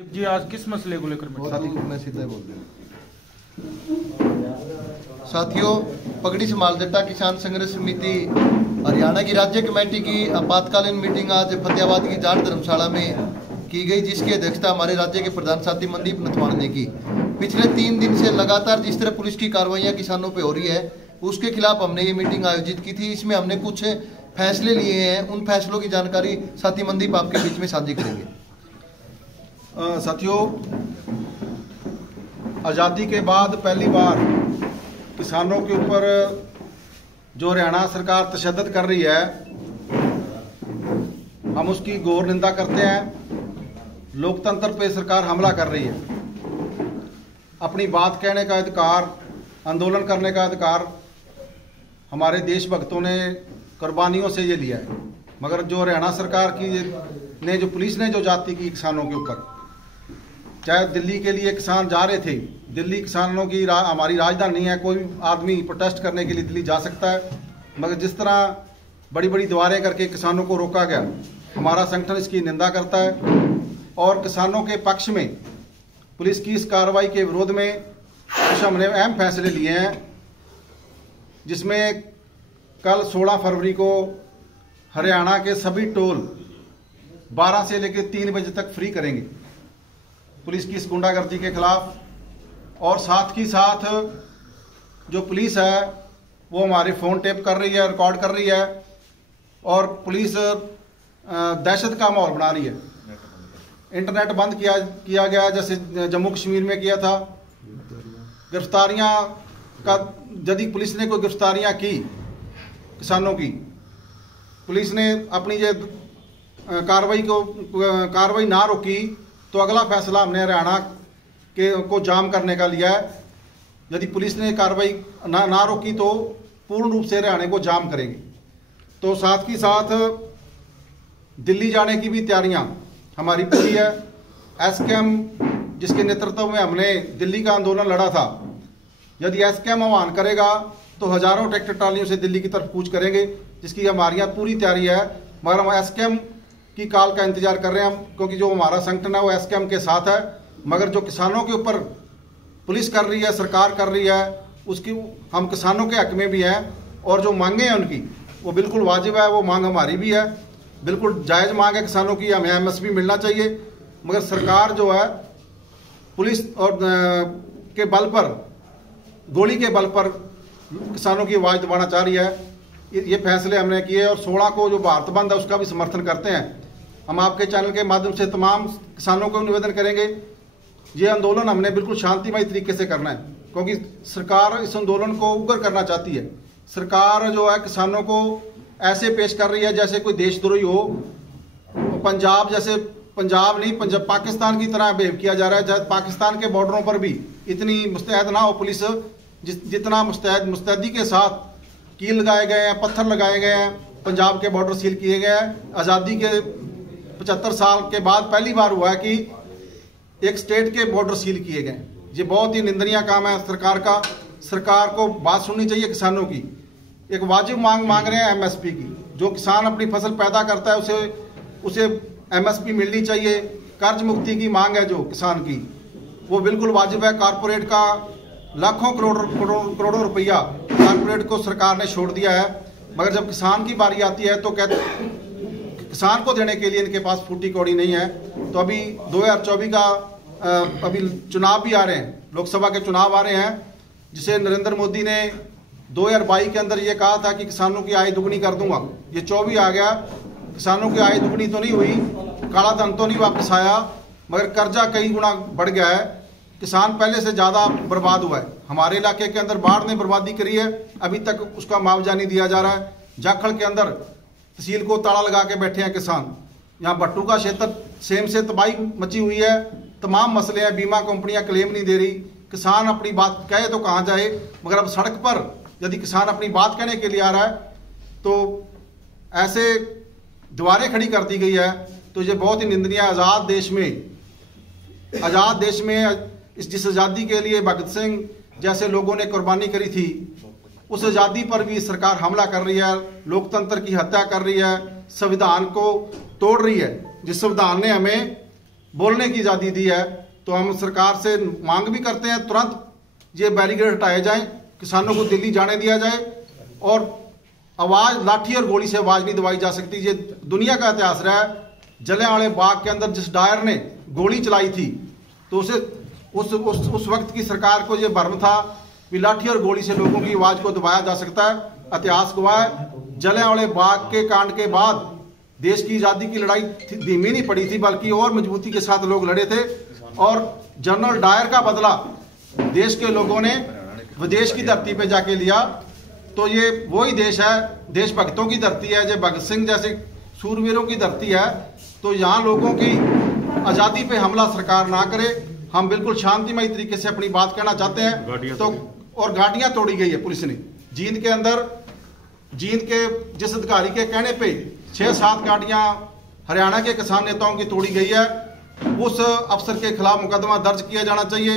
जी आज किस मसले को लेकर मैं सीधा बोल रहा साथियों, पगड़ी समाल जट्टा किसान संघर्ष समिति हरियाणा की राज्य कमेटी की आपातकालीन मीटिंग आज फतेहाबाद की जाट धर्मशाला में की गई, जिसकी अध्यक्षता हमारे राज्य के प्रधान साथी मनदीप नथवानी ने की। पिछले 3 दिन से लगातार जिस तरह पुलिस की कार्रवाइयां किसानों पे हो रही है, उसके खिलाफ हमने ये मीटिंग आयोजित की थी। इसमें हमने कुछ फैसले लिए हैं, उन फैसलों की जानकारी साथी मनदीप आपके बीच में साझी करेंगे। साथियों, आज़ादी के बाद पहली बार किसानों के ऊपर जो हरियाणा सरकार तशद्दुद कर रही है, हम उसकी घोर निंदा करते हैं। लोकतंत्र पे सरकार हमला कर रही है। अपनी बात कहने का अधिकार, आंदोलन करने का अधिकार हमारे देशभक्तों ने कुर्बानियों से ये लिया है, मगर जो हरियाणा सरकार की ने जो पुलिस ने जो जाति की किसानों के ऊपर, चाहे दिल्ली के लिए किसान जा रहे थे, दिल्ली किसानों की हमारी राजधानी है, कोई आदमी प्रोटेस्ट करने के लिए दिल्ली जा सकता है, मगर जिस तरह बड़ी बड़ी दीवारें करके किसानों को रोका गया, हमारा संगठन इसकी निंदा करता है। और किसानों के पक्ष में पुलिस की इस कार्रवाई के विरोध में कुछ हमने अहम फैसले लिए हैं, जिसमें कल 16 फरवरी को हरियाणा के सभी टोल 12 से लेकर 3 बजे तक फ्री करेंगे पुलिस की इस गुंडागर्दी के खिलाफ। और साथ ही साथ जो पुलिस है वो हमारे फ़ोन टेप कर रही है, रिकॉर्ड कर रही है, और पुलिस दहशत का माहौल बना रही है। इंटरनेट बंद किया गया, जैसे जम्मू कश्मीर में किया था। गिरफ्तारियां का, यदि पुलिस ने कोई गिरफ्तारियां की किसानों की, पुलिस ने अपनी ये कार्रवाई ना रोकी, तो अगला फैसला हमने हरियाणा को जाम करने का लिया है। यदि पुलिस ने कार्रवाई ना रोकी तो पूर्ण रूप से हरियाणा को जाम करेंगे। तो साथ ही साथ दिल्ली जाने की भी तैयारियां हमारी पूरी है। एसकेएम जिसके नेतृत्व में हमने दिल्ली का आंदोलन लड़ा था, यदि एसकेएम आह्वान करेगा तो हजारों ट्रैक्टर ट्रालियों से दिल्ली की तरफ कूच करेंगे, जिसकी हमारी पूरी तैयारी है। मगर हम एसकेएम की कॉल का इंतजार कर रहे हैं, क्योंकि जो हमारा संगठन है वो एसकेएम के साथ है। मगर जो किसानों के ऊपर पुलिस कर रही है, सरकार कर रही है, उसकी हम किसानों के हक में भी हैं, और जो मांगे हैं उनकी वो बिल्कुल वाजिब है। वो मांग हमारी भी है, बिल्कुल जायज़ मांग है किसानों की, हमें एमएसपी मिलना चाहिए। मगर सरकार जो है पुलिस और के बल पर, गोली के बल पर किसानों की आवाज़ दबाना चाह रही है। ये फैसले हमने किए, और 16 को जो भारत बंद है उसका भी समर्थन करते हैं। हम आपके चैनल के माध्यम से तमाम किसानों को निवेदन करेंगे, ये आंदोलन हमने बिल्कुल शांतिमय तरीके से करना है, क्योंकि सरकार इस आंदोलन को उग्र करना चाहती है। सरकार जो है किसानों को ऐसे पेश कर रही है जैसे कोई देशद्रोही हो। पंजाब जैसे, पंजाब नहीं, पंजाब पाकिस्तान की तरह बिहेव किया जा रहा है। जैसे पाकिस्तान के बॉर्डरों पर भी इतनी मुस्तैद ना हो पुलिस, जितना मुस्तैदी के साथ कील लगाए गए हैं, पत्थर लगाए गए हैं, पंजाब के बॉर्डर सील किए गए हैं। आज़ादी के 75 साल के बाद पहली बार हुआ है कि एक स्टेट के बॉर्डर सील किए गए। ये बहुत ही निंदनीय काम है सरकार का। सरकार को बात सुननी चाहिए किसानों की। एक वाजिब मांग रहे हैं एमएसपी की। जो किसान अपनी फसल पैदा करता है उसे एमएसपी मिलनी चाहिए। कर्ज मुक्ति की मांग है जो किसान की, वो बिल्कुल वाजिब है। कारपोरेट का लाखों करोड़ों रुपया कारपोरेट को सरकार ने छोड़ दिया है, मगर जब किसान की बारी आती है तो कहते किसान को देने के लिए इनके पास फूटी कौड़ी नहीं है। तो अभी 2024 का अभी चुनाव भी आ रहे हैं, लोकसभा के चुनाव आ रहे हैं, जिसे नरेंद्र मोदी ने 2022 के अंदर ये कहा था कि किसानों की आय दुगनी कर दूंगा। ये 24 आ गया, किसानों की आय दुगनी तो नहीं हुई, काला धन तो नहीं वापस आया, मगर कर्जा कई गुना बढ़ गया है। किसान पहले से ज़्यादा बर्बाद हुआ है। हमारे इलाके के अंदर बाढ़ ने बर्बादी करी है, अभी तक उसका मुआवजा नहीं दिया जा रहा है। जाखड़ के अंदर तहसील को ताला लगा के बैठे हैं किसान। यहाँ भट्टू का क्षेत्र सेम से तबाही मची हुई है। तमाम मसले हैं, बीमा कंपनियां क्लेम नहीं दे रही, किसान अपनी बात कहे तो कहाँ जाए। मगर अब सड़क पर यदि किसान अपनी बात कहने के लिए आ रहा है तो ऐसे दीवारें खड़ी कर दी गई है। तो ये बहुत ही निंदनीय। आज़ाद देश में जिस आज़ादी के लिए भगत सिंह जैसे लोगों ने कुर्बानी करी थी, उस आज़ादी पर भी सरकार हमला कर रही है, लोकतंत्र की हत्या कर रही है, संविधान को तोड़ रही है। जिस संविधान ने हमें बोलने की आज़ादी दी है, तो हम सरकार से मांग भी करते हैं तुरंत ये बैरिकेड हटाए जाएं, किसानों को दिल्ली जाने दिया जाए और आवाज़ लाठी और गोली से आवाज़ नहीं दबाई जा सकती। ये दुनिया का इतिहास रहा है। जलियांवाले बाग के अंदर जिस डायर ने गोली चलाई थी तो उसे उस वक्त की सरकार को ये भ्रम था कि लाठी और गोली से लोगों की आवाज़ को दबाया जा सकता है। इतिहास गवाह है, जलियांवाले बाग के कांड के बाद देश की आज़ादी की लड़ाई धीमी नहीं पड़ी थी, बल्कि और मजबूती के साथ लोग लड़े थे और जनरल डायर का बदला देश के लोगों ने विदेश की धरती पे जाके लिया। तो ये वही देश है, देशभक्तों की धरती है, जो भगत सिंह जैसे सूरवीरों की धरती है। तो यहाँ लोगों की आज़ादी पे हमला सरकार ना करे। हम बिल्कुल शांतिमय तरीके से अपनी बात कहना चाहते हैं। तो और गाड़ियाँ तोड़ी गई है पुलिस ने जींद के अंदर। जींद के जिस अधिकारी के कहने पे 6-7 गाड़ियाँ हरियाणा के किसान नेताओं की तोड़ी गई है, उस अफसर के खिलाफ मुकदमा दर्ज किया जाना चाहिए।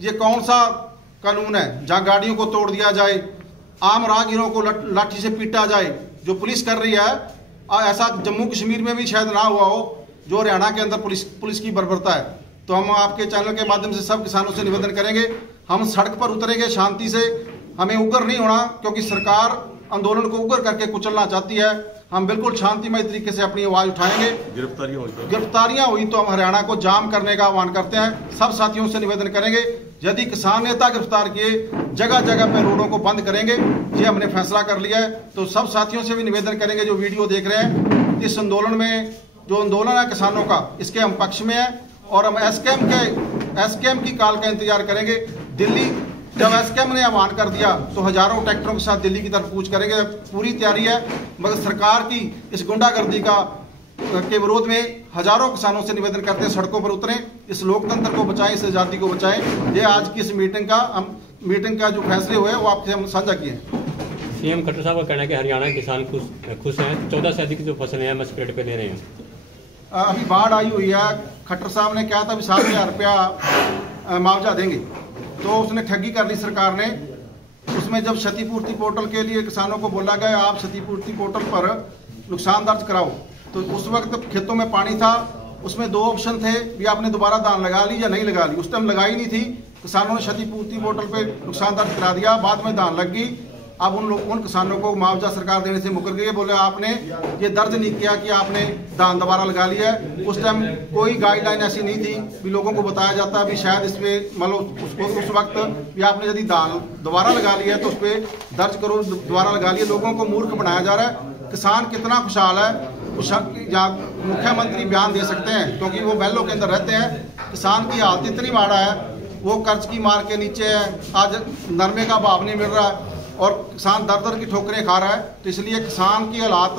ये कौन सा कानून है जहाँ गाड़ियों को तोड़ दिया जाए, आम राहगीरों को लाठी से पीटा जाए, जो पुलिस कर रही है। ऐसा जम्मू कश्मीर में भी शायद ना हुआ हो जो हरियाणा के अंदर पुलिस की बर्बरता है। तो हम आपके चैनल के माध्यम से सब किसानों से निवेदन करेंगे, हम सड़क पर उतरेंगे शांति से। हमें उग्र नहीं होना, क्योंकि सरकार आंदोलन को उग्र करके कुचलना चाहती है। हम बिल्कुल शांतिमय तरीके से अपनी आवाज उठाएंगे। गिरफ्तारियां हुई तो हम हरियाणा को जाम करने का आह्वान करते हैं। सब साथियों से निवेदन करेंगे, यदि किसान नेता गिरफ्तार किए, जगह जगह पर रोडों को बंद करेंगे। ये हमने फैसला कर लिया है। तो सब साथियों से भी निवेदन करेंगे जो वीडियो देख रहे हैं, इस आंदोलन में जो आंदोलन है किसानों का, इसके हम पक्ष में है और हम एसकेएम की कॉल का इंतजार करेंगे। दिल्ली जब एसकेएम ने आह्वान कर दिया तो हजारों ट्रैक्टरों के साथ दिल्ली की तरफ कूच करेंगे। पूरी तैयारी है, मगर सरकार की इस गुंडागर्दी के विरोध में हजारों किसानों से निवेदन करते हैं सड़कों पर उतरें, इस लोकतंत्र को बचाएं, इस आज़ादी को बचाएं। ये आज की इस मीटिंग का जो फैसले हुए वो आपसे हम साझा किए हैं। सीएम खट्टर साहब का कहना है कि हरियाणा के किसान खुश हैं, 14 से अधिक जो फसलें हैं मस्पेट पे ले रहे हैं। अभी बाढ़ आई हुई है, खट्टर साहब ने कहा था 7,000 रुपया मुआवजा देंगे, तो उसने ठगी कर ली सरकार ने। उसमें जब क्षतिपूर्ति पोर्टल के लिए किसानों को बोला गया आप क्षतिपूर्ति पोर्टल पर नुकसान दर्ज कराओ, तो उस वक्त खेतों में पानी था। उसमें 2 ऑप्शन थे कि आपने दोबारा दान लगा ली या नहीं लगा ली। उस टाइम लगाई नहीं थी, किसानों ने क्षतिपूर्ति पोर्टल पे नुकसान दर्ज करा दिया, बाद में दान लग गई। अब उन किसानों को मुआवजा सरकार देने से मुकर गई। बोले आपने ये दर्ज नहीं किया कि आपने दान दोबारा लगा लिया है। उस टाइम कोई गाइडलाइन ऐसी नहीं थी भी लोगों को बताया जाता भी शायद इस पे मतलब उसको उस वक्त भी आपने यदि दान दोबारा लगा लिया है तो उस पर दर्ज करो, दोबारा लगा लिया। लोगों को मूर्ख बनाया जा रहा है। किसान कितना खुशहाल है, मुख्यमंत्री बयान दे सकते हैं, क्योंकि वो महलों के अंदर रहते हैं। किसान की हालत इतनी माड़ा है, वो कर्ज की मार के नीचे है। आज नरमे का भाव नहीं मिल रहा है और किसान दर दर की ठोकरें खा रहा है। तो इसलिए किसान की हालात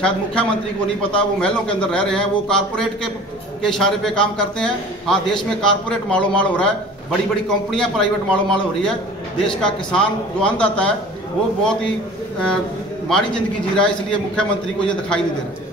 शायद मुख्यमंत्री को नहीं पता, वो महलों के अंदर रह रहे हैं, वो कारपोरेट के इशारे पे काम करते हैं। हाँ, देश में कारपोरेट मालो माल हो रहा है, बड़ी बड़ी कंपनियां प्राइवेट मालो माल हो रही है। देश का किसान जो अन्नदाता है वो बहुत ही माड़ी जिंदगी जी रहा है, इसलिए मुख्यमंत्री को ये दिखाई नहीं दे रहा है।